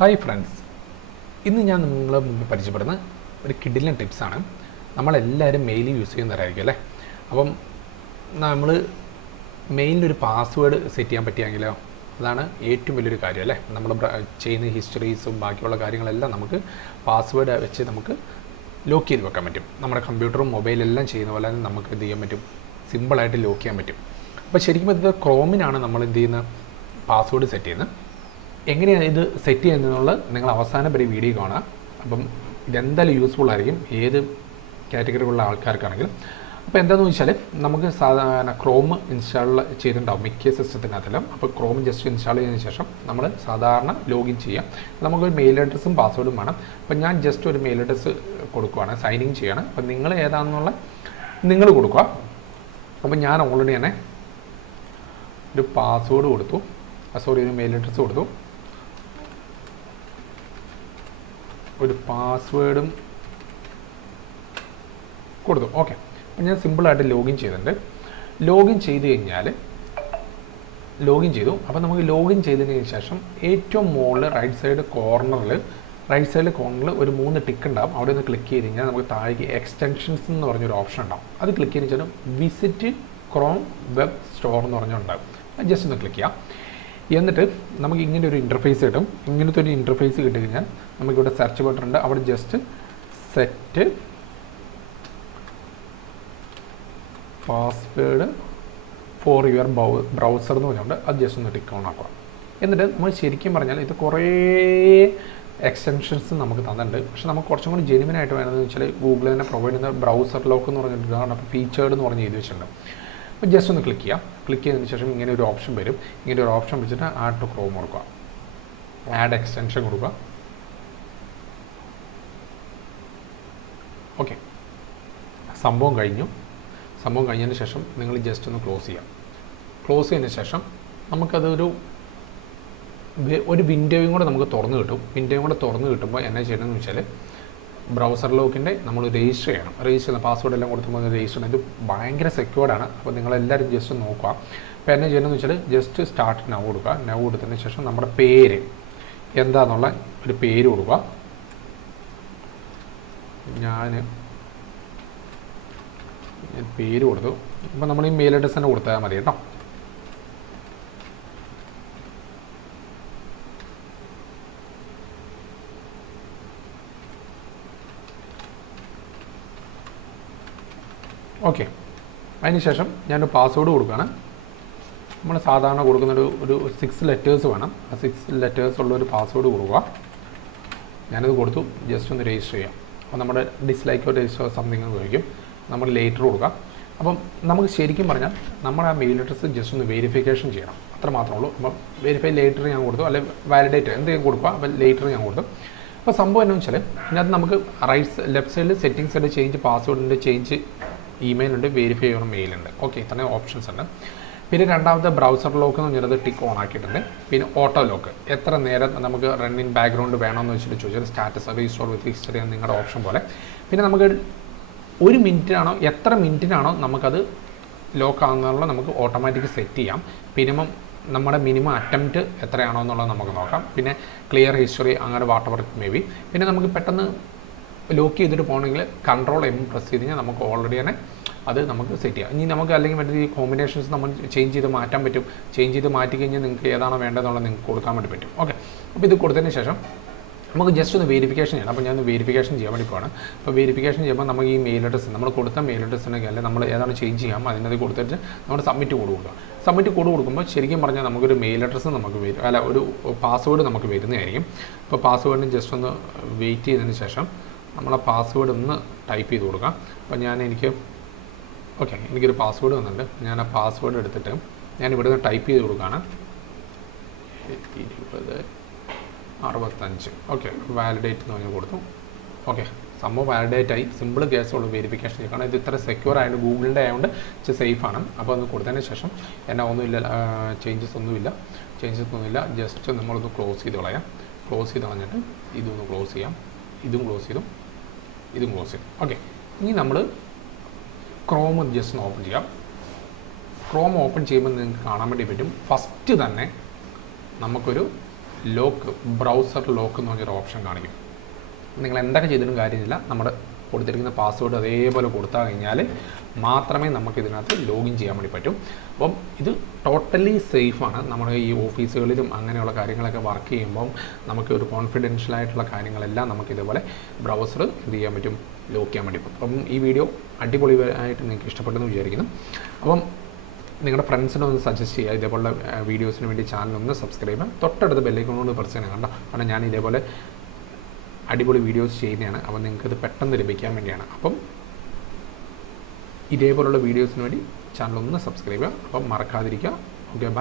Hi friends, ഇന്ന് ഞാൻ നിങ്ങളെ മുമ്പ് പരിചയപ്പെടുന്ന ഒരു കിഡിലൻ ടിപ്സാണ്. നമ്മളെല്ലാവരും മെയിൽ യൂസ് ചെയ്യുന്നവരായിരിക്കും അല്ലേ. അപ്പം നമ്മൾ മെയിലിലൊരു പാസ്വേഡ് സെറ്റ് ചെയ്യാൻ പറ്റിയെങ്കിലോ അതാണ് ഏറ്റവും വലിയൊരു കാര്യം അല്ലേ. നമ്മൾ ചെയ്യുന്ന ഹിസ്റ്ററീസും ബാക്കിയുള്ള കാര്യങ്ങളെല്ലാം നമുക്ക് പാസ്വേഡ് വെച്ച് നമുക്ക് ലോക്ക് ചെയ്ത് വെക്കാൻ പറ്റും. നമ്മുടെ കമ്പ്യൂട്ടറും മൊബൈലെല്ലാം ചെയ്യുന്ന പോലെ തന്നെ നമുക്ക് എന്ത് ചെയ്യാൻ പറ്റും, സിമ്പിളായിട്ട് ലോക്ക് ചെയ്യാൻ പറ്റും. അപ്പോൾ ശരിക്കും ഇത് ക്രോമിനാണ് നമ്മൾ എന്ത് ചെയ്യുന്ന പാസ്വേഡ് സെറ്റ് ചെയ്യുന്നത്. എങ്ങനെയാണ് ഇത് സെറ്റ് ചെയ്യുന്നതെന്നുള്ളത് നിങ്ങൾ അവസാനം വരെ വീഡിയോ കാണാം. അപ്പം ഇതെന്തായാലും യൂസ്ഫുൾ ആയിരിക്കും ഏത് കാറ്റഗറിയിലുള്ള ആൾക്കാർക്കാണെങ്കിലും. അപ്പോൾ എന്താണെന്ന് വെച്ചാൽ നമുക്ക് സാധാരണ ക്രോം ഇൻസ്റ്റാൾ ചെയ്തിട്ടുണ്ടാവും മിക്ക സിസ്റ്റത്തിനകത്തെല്ലാം. അപ്പോൾ ക്രോം ജസ്റ്റ് ഇൻസ്റ്റാൾ ചെയ്തതിന് ശേഷം നമ്മൾ സാധാരണ ലോഗിൻ ചെയ്യാം. നമുക്കൊരു മെയിൽ അഡ്രസ്സും പാസ്വേഡും വേണം. അപ്പോൾ ഞാൻ ജസ്റ്റ് ഒരു മെയിൽ അഡ്രസ്സ് കൊടുക്കുകയാണ്, സൈൻ ഇൻ ചെയ്യണം. അപ്പോൾ നിങ്ങൾ ഏതാണെന്നുള്ള നിങ്ങൾ കൊടുക്കുക. അപ്പോൾ ഞാൻ ഓൾറെഡി തന്നെ ഒരു പാസ്വേഡ് കൊടുത്തു, ഒരു മെയിൽ അഡ്രസ്സ് കൊടുത്തു, ഒരു പാസ്വേഡും കൊടുത്തു. ഓക്കെ, അപ്പം ഞാൻ സിമ്പിളായിട്ട് ലോഗിൻ ചെയ്തിട്ടുണ്ട്. ലോഗിൻ ചെയ്ത് കഴിഞ്ഞാൽ ലോഗിൻ ചെയ്തു. അപ്പോൾ നമുക്ക് ലോഗിൻ ചെയ്തതിന് ശേഷം ഏറ്റവും മുകളിൽ റൈറ്റ് സൈഡ് കോർണറിൽ ഒരു 3 ടിക്ക് ഉണ്ടാവും. അവിടെ ഒന്ന് ക്ലിക്ക് ചെയ്ത് കഴിഞ്ഞാൽ നമുക്ക് താഴേക്ക് എക്സ്റ്റൻഷൻസ് എന്ന് പറഞ്ഞൊരു ഓപ്ഷൻ ഉണ്ടാവും. അത് ക്ലിക്ക് ചെയ്ത് വെച്ചാൽ വിസിറ്റ് ക്രോം വെബ് സ്റ്റോർ എന്ന് പറഞ്ഞുണ്ടാവും. ജസ്റ്റ് ഒന്ന് ക്ലിക്ക് ചെയ്യാം. എന്നിട്ട് നമുക്ക് ഇങ്ങനെ ഒരു ഇൻ്റർഫേസ് കിട്ടും. ഇങ്ങനത്തെ ഒരു ഇൻ്റർഫേസ് കിട്ടിക്കഴിഞ്ഞാൽ നമുക്കിവിടെ സെർച്ച് ബട്ടൺ ഉണ്ട്. അവിടെ just set password for your browser എന്ന് പറഞ്ഞുകൊണ്ട് അത് ജസ്റ്റ് ഒന്ന് ടിക്ക് ഓൺ ആക്കുക. എന്നിട്ട് നമ്മൾ ശരിക്കും പറഞ്ഞാൽ ഇത് കുറേ എക്സ്റ്റൻഷൻസ് നമുക്ക് തന്നിട്ടുണ്ട്. പക്ഷെ നമുക്ക് കുറച്ചും കൂടി ജെനുവിനായിട്ട് വേണമെന്ന് വെച്ചാൽ ഗൂഗിൾ തന്നെ പ്രൊവൈഡ് ചെയ്യുന്ന ബ്രൗസർ ലോക്ക് എന്ന് പറഞ്ഞിട്ടാണ്. അപ്പോൾ ഫീച്ചേർഡ് എന്ന് പറഞ്ഞ് എഴുതി വെച്ചിട്ടുണ്ട്. അപ്പോൾ ജസ്റ്റ് ഒന്ന് ക്ലിക്ക് ചെയ്യാം. ക്ലിക്ക് ചെയ്തതിന് ശേഷം ഇങ്ങനെ ഒരു ഓപ്ഷൻ വരും. ഇങ്ങനെ ഒരു ഓപ്ഷൻ വെച്ചിട്ട് ആഡ് ടു ക്രോം കൊടുക്കുക, ആഡ് എക്സ്റ്റൻഷൻ കൊടുക്കുക. ഓക്കെ, സംഭവം കഴിഞ്ഞതിന് ശേഷം നിങ്ങൾ ജസ്റ്റ് ഒന്ന് ക്ലോസ് ചെയ്യാം. ക്ലോസ് ചെയ്തതിന് ശേഷം നമുക്കതൊരു വിൻഡോയും കൂടെ നമുക്ക് തുറന്ന് കിട്ടും. വിൻഡോയും കൂടെ തുറന്ന് കിട്ടുമ്പോൾ എന്നാ ചെയ്യണമെന്ന് വെച്ചാൽ ബ്രൗസർ ലോക്കിൻ്റെ നമ്മൾ രജിസ്റ്റർ ചെയ്യണം. രജിസ്റ്റർ ചെയ്യുന്ന പാസ്വേഡ് എല്ലാം കൊടുക്കുമ്പോൾ രജിസ്റ്റർ ചെയ്യണം. ഇത് ഭയങ്കര സെക്യൂർഡാണ്. അപ്പോൾ നിങ്ങളെല്ലാവരും ജസ്റ്റ് നോക്കുക. അപ്പോൾ എന്നാ ചെയ്യണമെന്ന് വെച്ചാൽ ജസ്റ്റ് സ്റ്റാർട്ട് നൗ കൊടുക്കുക. നൗ കൊടുത്തതിന് ശേഷം നമ്മുടെ പേര് എന്താണെന്നുള്ള ഒരു പേര് കൊടുക്കുക. ഞാൻ പേര് കൊടുത്തു. അപ്പോൾ നമ്മൾ ഈ മെയിൽ അഡ്രസ്സ് തന്നെ കൊടുത്താൽ മതി കേട്ടോ. ഓക്കെ, അതിനുശേഷം ഞാനൊരു പാസ്വേഡ് കൊടുക്കുകയാണ്. നമ്മൾ സാധാരണ കൊടുക്കുന്നൊരു 6 ലെറ്റേഴ്സ് വേണം. ആ 6 ലെറ്റേഴ്സ് ഉള്ള ഒരു പാസ്വേഡ് കൊടുക്കുക. ഞാനത് കൊടുത്തു. ജസ്റ്റ് ഒന്ന് രജിസ്റ്റർ ചെയ്യാം. അപ്പോൾ നമ്മുടെ ഡിസ്ലൈക്കോ രജിസ്റ്റർ സംതിങ് ഉപയോഗിക്കും. നമ്മൾ ലേറ്റർ കൊടുക്കുക. അപ്പം നമുക്ക് ശരിക്കും പറഞ്ഞാൽ നമ്മുടെ ആ മെയിൽ അഡ്രസ്സ് ജസ്റ്റ് ഒന്ന് വെരിഫിക്കേഷൻ ചെയ്യണം, അത്ര മാത്രമേ ഉള്ളൂ. അപ്പം വെരിഫൈ ലേറ്റർ ഞാൻ കൊടുത്തു, അല്ലെങ്കിൽ വാലിഡേറ്റ് എന്തെങ്കിലും കൊടുക്കുക. അപ്പം ലേറ്റർ ഞാൻ കൊടുത്തു. അപ്പോൾ സംഭവം എന്താണെന്ന് വെച്ചാൽ ഇതിനകത്ത് നമുക്ക് ലെഫ്റ്റ് സൈഡിൽ സെറ്റിംഗ്സ് ഉണ്ട്, ചേഞ്ച് പാസ്വേഡിൻ്റെ ചേഞ്ച് ഇമെയിൽ ഉണ്ട്, വെരിഫൈ ചെയ്യുന്ന മെയിലുണ്ട്. ഓക്കെ, ഇത്രയും ഓപ്ഷൻസ് ഉണ്ട്. പിന്നെ രണ്ടാമത്തെ ബ്രൗസർ ലോക്ക് എന്ന് പറഞ്ഞത് ടിക്ക് ഓൺ ആക്കിയിട്ടുണ്ട്. പിന്നെ ഓട്ടോ ലോക്ക് എത്ര നേരം നമുക്ക് റണ്ണിൻ ബാക്ക്ഗ്രൗണ്ട് വേണമെന്ന് വെച്ചിട്ട് ചോദിച്ചാൽ സ്റ്റാറ്റസ് റീസ്റ്റോർ വിത്ത് ഹിസ്റ്ററി നിങ്ങളുടെ ഓപ്ഷൻ പോലെ. പിന്നെ നമുക്ക് 1 മിനിറ്റിനാണോ എത്ര മിനിറ്റിനാണോ നമുക്കത് ലോക്ക് ആകുന്നുള്ള നമുക്ക് ഓട്ടോമാറ്റിക് സെറ്റ് ചെയ്യാം. നമ്മുടെ മിനിമം അറ്റംപ്റ്റ് എത്രയാണോ എന്നുള്ളത് നമുക്ക് നോക്കാം. പിന്നെ ക്ലിയർ ഹിസ്റ്ററി അങ്ങനെ വാട്ടവർ മേ ബി. പിന്നെ നമുക്ക് പെട്ടെന്ന് ലോക്ക് ചെയ്തിട്ട് പോകണമെങ്കിൽ Ctrl+M പ്രസ് ചെയ്ത് കഴിഞ്ഞാൽ നമുക്ക് ഓൾറെഡി തന്നെ അത് നമുക്ക് സെറ്റ് ചെയ്യാം. ഇനി നമുക്ക് അല്ലെങ്കിൽ മറ്റേ ഈ കോമ്പിനേഷൻസ് നമ്മൾ ചേഞ്ച് ചെയ്ത് മാറ്റാൻ പറ്റും. ചേഞ്ച് ചെയ്ത് മാറ്റി കഴിഞ്ഞാൽ നിങ്ങൾക്ക് ഏതാണോ വേണ്ടതെന്നുള്ളത് നിങ്ങൾക്ക് കൊടുക്കാൻ വേണ്ടി പറ്റും. ഓക്കെ, അപ്പോൾ ഇത് കൊടുത്തതിന് ശേഷം നമുക്ക് ജസ്റ്റ് ഒന്ന് വെരിഫിക്കേഷൻ ചെയ്യണം. അപ്പോൾ ഞാൻ വെരിഫിക്കേഷൻ ചെയ്യാൻ വേണ്ടി പോവാണ്. അപ്പോൾ വെരിഫിക്കേഷൻ ചെയ്യുമ്പോൾ നമുക്ക് ഈ മെയിൽ അഡ്രസ്സ് നമ്മൾ കൊടുത്ത മെയിൽ അഡ്രസ്സിനൊക്കെ അല്ലെങ്കിൽ നമ്മൾ ഏതാണ് ചേഞ്ച് ചെയ്യാം അതിനകത്ത് കൊടുത്തിട്ട് നമ്മൾ സബ്മിറ്റ് കോഡ് കൊടുക്കുക. സബ്മിറ്റ് കോഡ് കൊടുക്കുമ്പോൾ ശരിക്കും പറഞ്ഞാൽ നമുക്കൊരു മെയിൽ അഡ്രസ്സ് നമുക്ക് വരും, അല്ല ഒരു പാസ്വേഡ് നമുക്ക് വരുന്നതായിരിക്കും. അപ്പോൾ പാസ്വേഡിന് ജസ്റ്റ് ഒന്ന് വെയിറ്റ് ചെയ്തതിന് ശേഷം നമ്മളെ പാസ്വേഡ് ഒന്ന് ടൈപ്പ് ചെയ്ത് കൊടുക്കാം. അപ്പോൾ എനിക്കൊരു പാസ്വേഡ് വന്നിട്ടുണ്ട്. ഞാൻ ആ പാസ്വേഡ് എടുത്തിട്ട് ഞാൻ ഇവിടുന്ന് ടൈപ്പ് ചെയ്ത് കൊടുക്കുകയാണ്. 2065. ഓക്കെ, വാലിഡേറ്റ് എന്ന് പറഞ്ഞ് കൊടുത്തു. ഓക്കെ, സംഭവം വാലിഡേറ്റ് ആയി. സിമ്പിൾ കേസുള്ളൂ വെരിഫിക്കേഷൻ ചെയ്യണം. ഇത് ഇത്ര സെക്യൂർ ആയതുകൊണ്ട് ഗൂഗിളിൻ്റെ ആയതുകൊണ്ട് ഇച്ചിരി സേഫാണ്. അപ്പോൾ ഒന്ന് കൊടുത്തതിന് ശേഷം ചേഞ്ചസ് ഒന്നുമില്ല. ജസ്റ്റ് നമ്മളൊന്ന് ക്ലോസ് ചെയ്ത് കളയാം. ക്ലോസ് ചെയ്ത് കളഞ്ഞിട്ട് ഇതൊന്ന് ക്ലോസ് ചെയ്യാം. ഇതും ക്ലോസ് ചെയ്തു. ഓക്കെ, ഇനി നമ്മൾ ക്രോം ജസ്റ്റ് ഒന്ന് ഓപ്പൺ ചെയ്യാം. ക്രോം ഓപ്പൺ ചെയ്യുമ്പോൾ നിങ്ങൾക്ക് കാണാൻ വേണ്ടി പറ്റും ഫസ്റ്റ് തന്നെ നമുക്കൊരു ലോക്ക്, ബ്രൗസർ ലോക്ക് എന്ന് പറഞ്ഞൊരു ഓപ്ഷൻ കാണിക്കും. നിങ്ങൾ എന്തൊക്കെ ചെയ്തിട്ടും കാര്യമില്ല, നമ്മുടെ കൊടുത്തിരിക്കുന്ന പാസ്വേഡ് അതേപോലെ കൊടുത്താൽ കഴിഞ്ഞാൽ മാത്രമേ നമുക്ക് ഇതിനകത്ത് ലോഗിൻ ചെയ്യാൻ വേണ്ടി പറ്റും. അപ്പം ഇത് ടോട്ടലി സേഫാണ്. നമ്മുടെ ഈ ഓഫീസുകളിലും അങ്ങനെയുള്ള കാര്യങ്ങളൊക്കെ വർക്ക് ചെയ്യുമ്പം നമുക്ക് ഒരു കോൺഫിഡൻഷ്യലായിട്ടുള്ള കാര്യങ്ങളെല്ലാം നമുക്ക് ഇതേപോലെ ബ്രൗസർ എന്ത് ചെയ്യാൻ പറ്റും, ലോക്ക് ചെയ്യാൻ വേണ്ടി പറ്റും. അപ്പം ഈ വീഡിയോ അടിപൊളിയായിട്ട് നിങ്ങൾക്ക് ഇഷ്ടപ്പെട്ടെന്ന് വിചാരിക്കുന്നു. അപ്പം നിങ്ങളുടെ ഫ്രണ്ട്സിനെ ഒന്ന് സജസ്റ്റ് ചെയ്യുക, ഇതേപോലുള്ള വീഡിയോസിന് വേണ്ടി ചാനലൊന്ന് സബ്സ്ക്രൈബ് ചെയ്യുക. തൊട്ടടുത്ത് ബെല്ലൈക്കോണോട് പ്രസ് ചെയ്യണം, കണ്ടോ. കാരണം ഞാൻ ഇതേപോലെ അടിപൊളി വീഡിയോസ് ചെയ്യുന്നതാണ്. അപ്പം നിങ്ങൾക്കത് പെട്ടെന്ന് ലഭിക്കാൻ വേണ്ടിയാണ്. അപ്പം ഇതേപോലുള്ള വീഡിയോസിന് വേണ്ടി ചാനലൊന്ന് സബ്സ്ക്രൈബ് ചെയ്യുക. അപ്പം മറക്കാതിരിക്കുക. Okay, by.